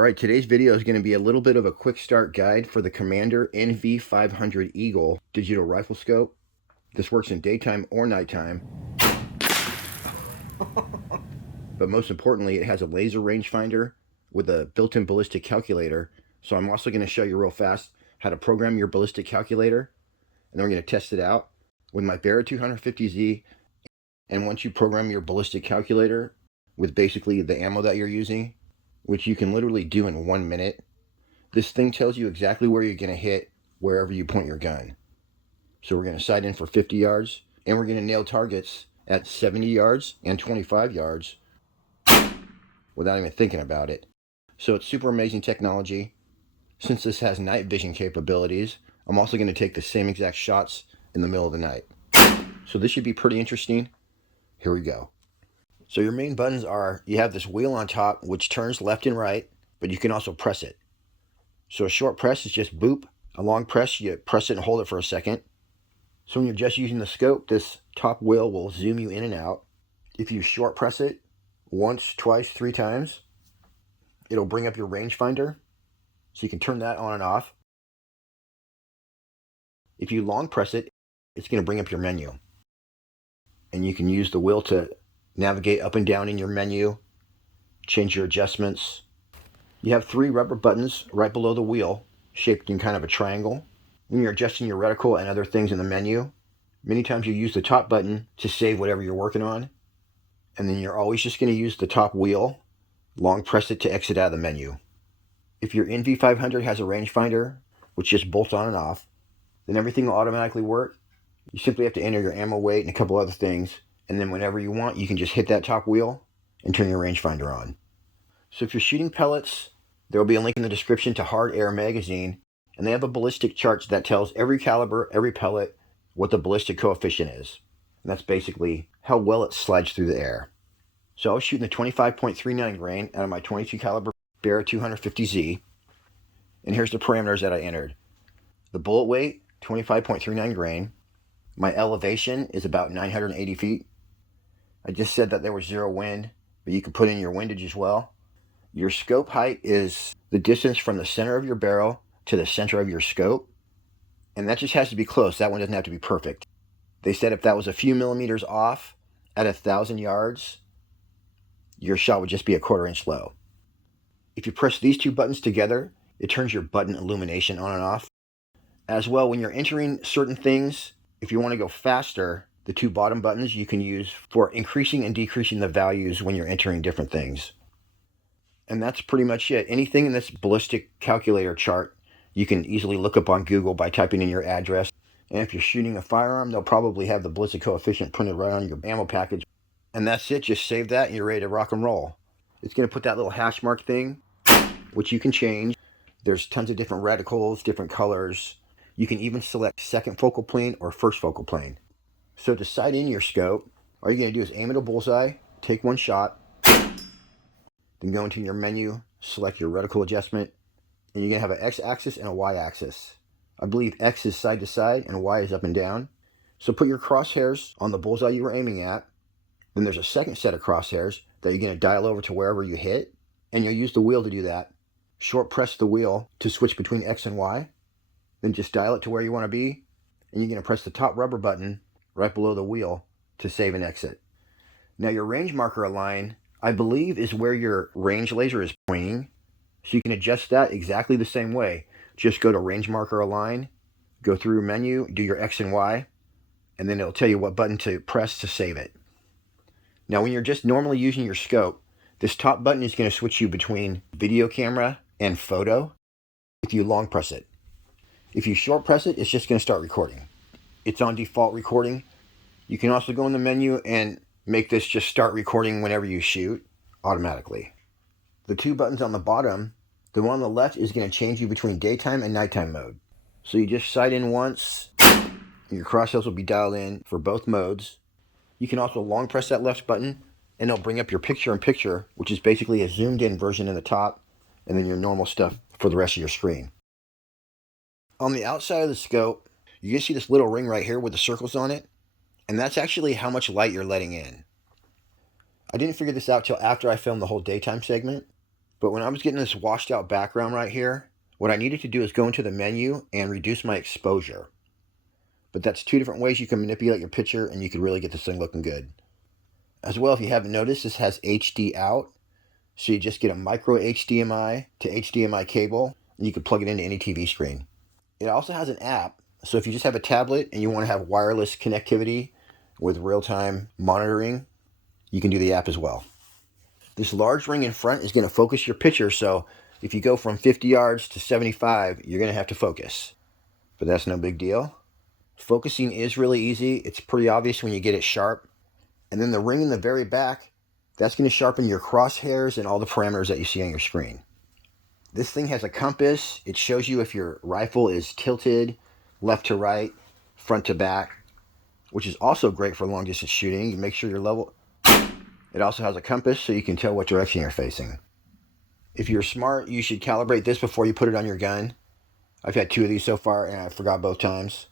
Alright, today's video is going to be a little bit of a quick start guide for the Commander NV500 Eagle digital rifle scope. This works in daytime or nighttime. But most importantly, it has a laser rangefinder with a built-in ballistic calculator. So I'm also going to show you real fast how to program your ballistic calculator. And then we're going to test it out with my Barra 250Z. And once you program your ballistic calculator with basically the ammo that you're using, which you can literally do in 1 minute, this thing tells you exactly where you're going to hit wherever you point your gun. So we're going to sight in for 50 yards, and we're going to nail targets at 70 yards and 25 yards without even thinking about it. So it's super amazing technology. Since this has night vision capabilities, I'm also going to take the same exact shots in the middle of the night. So this should be pretty interesting. Here we go. So your main buttons are, you have this wheel on top which turns left and right, but you can also press it. So a short press is just boop. A long press, you press it and hold it for a second. So when you're just using the scope, this top wheel will zoom you in and out. If you short press it once, twice, 3 times, it'll bring up your rangefinder, so you can turn that on and off. If you long press it, it's going to bring up your menu. And you can use the wheel to navigate up and down in your menu, change your adjustments. You have 3 rubber buttons right below the wheel, shaped in kind of a triangle. When you're adjusting your reticle and other things in the menu, many times you use the top button to save whatever you're working on. And then you're always just going to use the top wheel, long press it to exit out of the menu. If your NV500 has a rangefinder, which just bolts on and off, then everything will automatically work. You simply have to enter your ammo weight and a couple other things, and then whenever you want, you can just hit that top wheel and turn your rangefinder on. So if you're shooting pellets, there will be a link in the description to Hard Air magazine, and they have a ballistic chart that tells every caliber, every pellet, what the ballistic coefficient is. And that's basically how well it slides through the air. So I was shooting the 25.39 grain out of my 22 caliber Barra 250Z, and here's the parameters that I entered. The bullet weight, 25.39 grain. My elevation is about 980 feet. I just said that there was 0 wind, but you can put in your windage as well. Your scope height is the distance from the center of your barrel to the center of your scope. And that just has to be close. That one doesn't have to be perfect. They said if that was a few millimeters off at 1,000 yards, your shot would just be a 1/4 inch low. If you press these 2 buttons together, it turns your button illumination on and off. As well, when you're entering certain things, if you want to go faster, the 2 bottom buttons you can use for increasing and decreasing the values when you're entering different things. And that's pretty much it. Anything in this ballistic calculator chart, you can easily look up on Google by typing in your address. And if you're shooting a firearm, they'll probably have the ballistic coefficient printed right on your ammo package. And that's it. Just save that and you're ready to rock and roll. It's going to put that little hash mark thing, which you can change. There's tons of different reticles, different colors. You can even select second focal plane or first focal plane. So to sight in your scope, all you're going to do is aim at a bullseye, take 1 shot, then go into your menu, select your reticle adjustment, and you're going to have an X-axis and a Y-axis. I believe X is side to side and Y is up and down. So put your crosshairs on the bullseye you were aiming at. Then there's a second set of crosshairs that you're going to dial over to wherever you hit, and you'll use the wheel to do that. Short press the wheel to switch between X and Y. Then just dial it to where you want to be, and you're going to press the top rubber button right below the wheel to save and exit. Now your range marker align, I believe, is where your range laser is pointing, so you can adjust that exactly the same way. Just go to range marker align, go through your menu, do your X and Y, and then it'll tell you what button to press to save it. Now when you're just normally using your scope, this top button is going to switch you between video camera and photo if you long press it. If you short press it, it's just going to start recording. It's on default recording. You can also go in the menu and make this just start recording whenever you shoot automatically. The 2 buttons on the bottom, the one on the left is going to change you between daytime and nighttime mode. So you just sight in once, and your crosshairs will be dialed in for both modes. You can also long press that left button, and it'll bring up your picture-in-picture, which is basically a zoomed-in version in the top, and then your normal stuff for the rest of your screen. On the outside of the scope, you can see this little ring right here with the circles on it, and that's actually how much light you're letting in. I didn't figure this out till after I filmed the whole daytime segment, But when I was getting this washed out background right here, what I needed to do is go into the menu and reduce my exposure. But that's two different ways you can manipulate your picture, and you can really get this thing looking good. As well, if you haven't noticed, this has HD out. So you just get a micro HDMI to HDMI cable, and you can plug it into any TV screen. It also has an app, so if you just have a tablet and you want to have wireless connectivity with real-time monitoring, you can do the app as well. This large ring in front is going to focus your picture, so if you go from 50 yards to 75, you're going to have to focus. But that's no big deal. Focusing is really easy. It's pretty obvious when you get it sharp. And then the ring in the very back, that's going to sharpen your crosshairs and all the parameters that you see on your screen. This thing has a compass. It shows you if your rifle is tilted left to right, front to back, which is also great for long distance shooting. You make sure you're level. It also has a compass so you can tell what direction you're facing. If you're smart, you should calibrate this before you put it on your gun. I've had 2 of these so far and I forgot both times.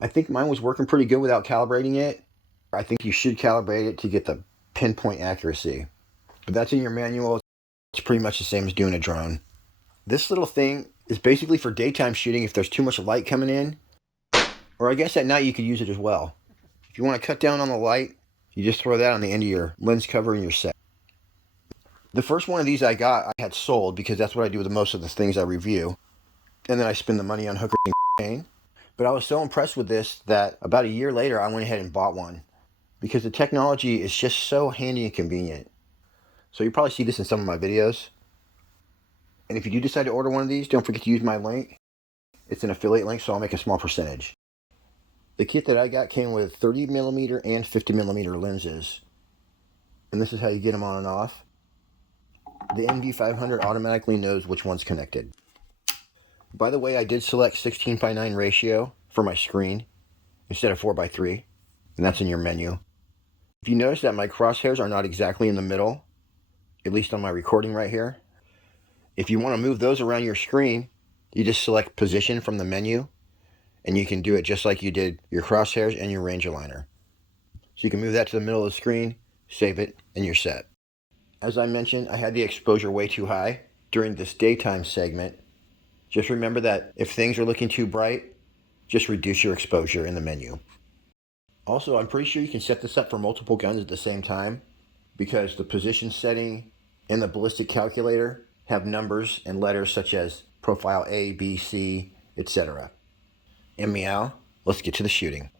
I think mine was working pretty good without calibrating it. I think you should calibrate it to get the pinpoint accuracy. But that's in your manual. It's pretty much the same as doing a drone. This little thing is basically for daytime shooting if there's too much light coming in. Or I guess at night you could use it as well. If you want to cut down on the light, you just throw that on the end of your lens cover and you're set. The first one of these I got, I had sold because that's what I do with most of the things I review. And then I spend the money on hookers and chain. But I was so impressed with this that about a year later I went ahead and bought one. Because the technology is just so handy and convenient. So you probably see this in some of my videos. And if you do decide to order one of these, don't forget to use my link. It's an affiliate link, so I'll make a small percentage. The kit that I got came with 30mm and 50mm lenses. And this is how you get them on and off. The NV500 automatically knows which one's connected. By the way, I did select 16:9 ratio for my screen instead of 4:3, and that's in your menu. If you notice that my crosshairs are not exactly in the middle, at least on my recording right here, if you want to move those around your screen, you just select position from the menu, and you can do it just like you did your crosshairs and your range aligner. So you can move that to the middle of the screen, save it, and you're set. As I mentioned, I had the exposure way too high during this daytime segment. Just remember that if things are looking too bright, just reduce your exposure in the menu. Also, I'm pretty sure you can set this up for multiple guns at the same time because the position setting and the ballistic calculator have numbers and letters such as profile A, B, C, etc. And meow, let's get to the shooting.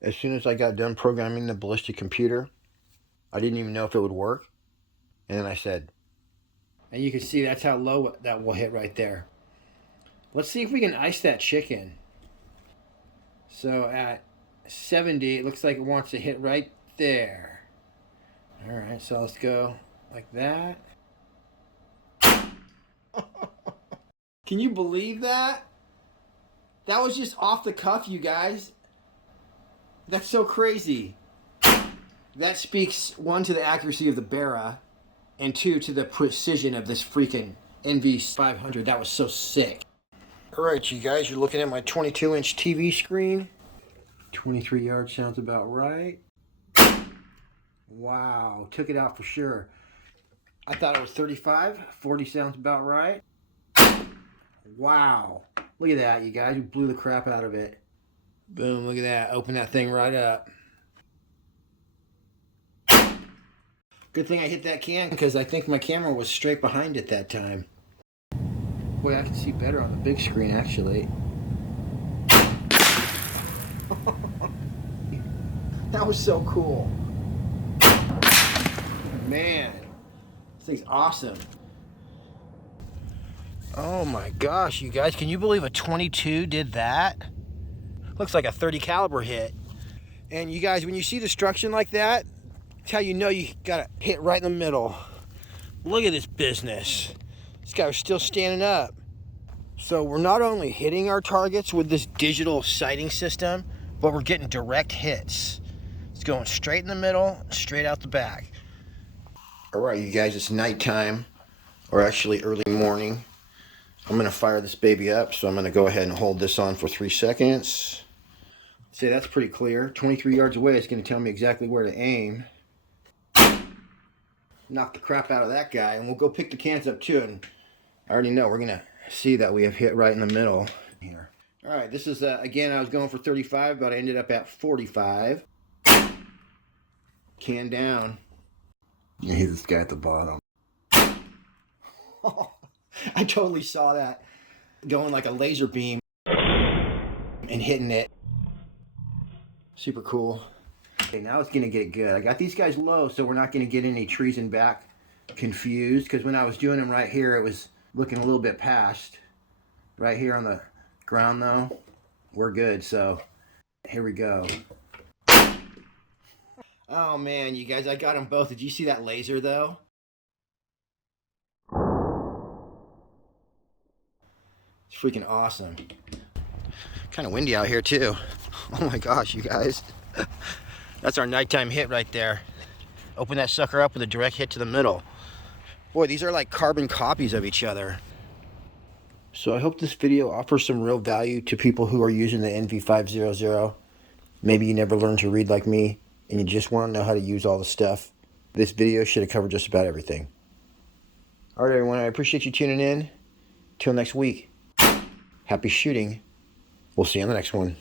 As soon as I got done programming the ballistic computer, I didn't even know if it would work. And then I said, and you can see that's how low that will hit right there. Let's see if we can ice that chicken. So at 70, it looks like it wants to hit right there. All right, so let's go like that. Can you believe that? That was just off the cuff, you guys. That's so crazy. That speaks, 1, to the accuracy of the Barra, and 2, to the precision of this freaking NV500. That was so sick. All right, you guys, you're looking at my 22-inch TV screen. 23 yards sounds about right. Wow, took it out for sure. I thought it was 35. 40 sounds about right. Wow, look at that, you guys. We blew the crap out of it. Boom, look at that. Open that thing right up. Good thing I hit that can because I think my camera was straight behind it that time. Boy, I can see better on the big screen, actually. That was so cool. Man, this thing's awesome. Oh my gosh, you guys, can you believe a 22 did that? Looks like a 30 caliber hit. And you guys, when you see destruction like that, it's how you know you gotta hit right in the middle. Look at this business. This guy was still standing up. So we're not only hitting our targets with this digital sighting system, but we're getting direct hits. It's going straight in the middle, straight out the back. All right, you guys, it's nighttime, or actually early morning. I'm gonna fire this baby up, so I'm gonna go ahead and hold this on for 3 seconds. See, that's pretty clear. 23 yards away, it's gonna tell me exactly where to aim. knock the crap out of that guy, and we'll go pick the cans up too. And I already know we're gonna see that we have hit right in the middle here. All right, this is again, I was going for 35, but I ended up at 45. Can down. You hear this guy at the bottom. I totally saw that going like a laser beam and hitting it. Super cool. Okay, now it's gonna get good. I got these guys low, so we're not gonna get any trees in back confused, because when I was doing them right here, it was looking a little bit past. Right here on the ground though, we're good. So here we go. Oh man, you guys, I got them both. Did you see that laser though? It's freaking awesome. Kind of windy out here too. Oh my gosh, you guys. That's our nighttime hit right there. Open that sucker up with a direct hit to the middle. Boy, these are like carbon copies of each other. So I hope this video offers some real value to people who are using the NV500. Maybe you never learned to read like me and you just want to know how to use all the stuff. This video should have covered just about everything. All right, everyone, I appreciate you tuning in. Till next week, happy shooting. We'll see you on the next one.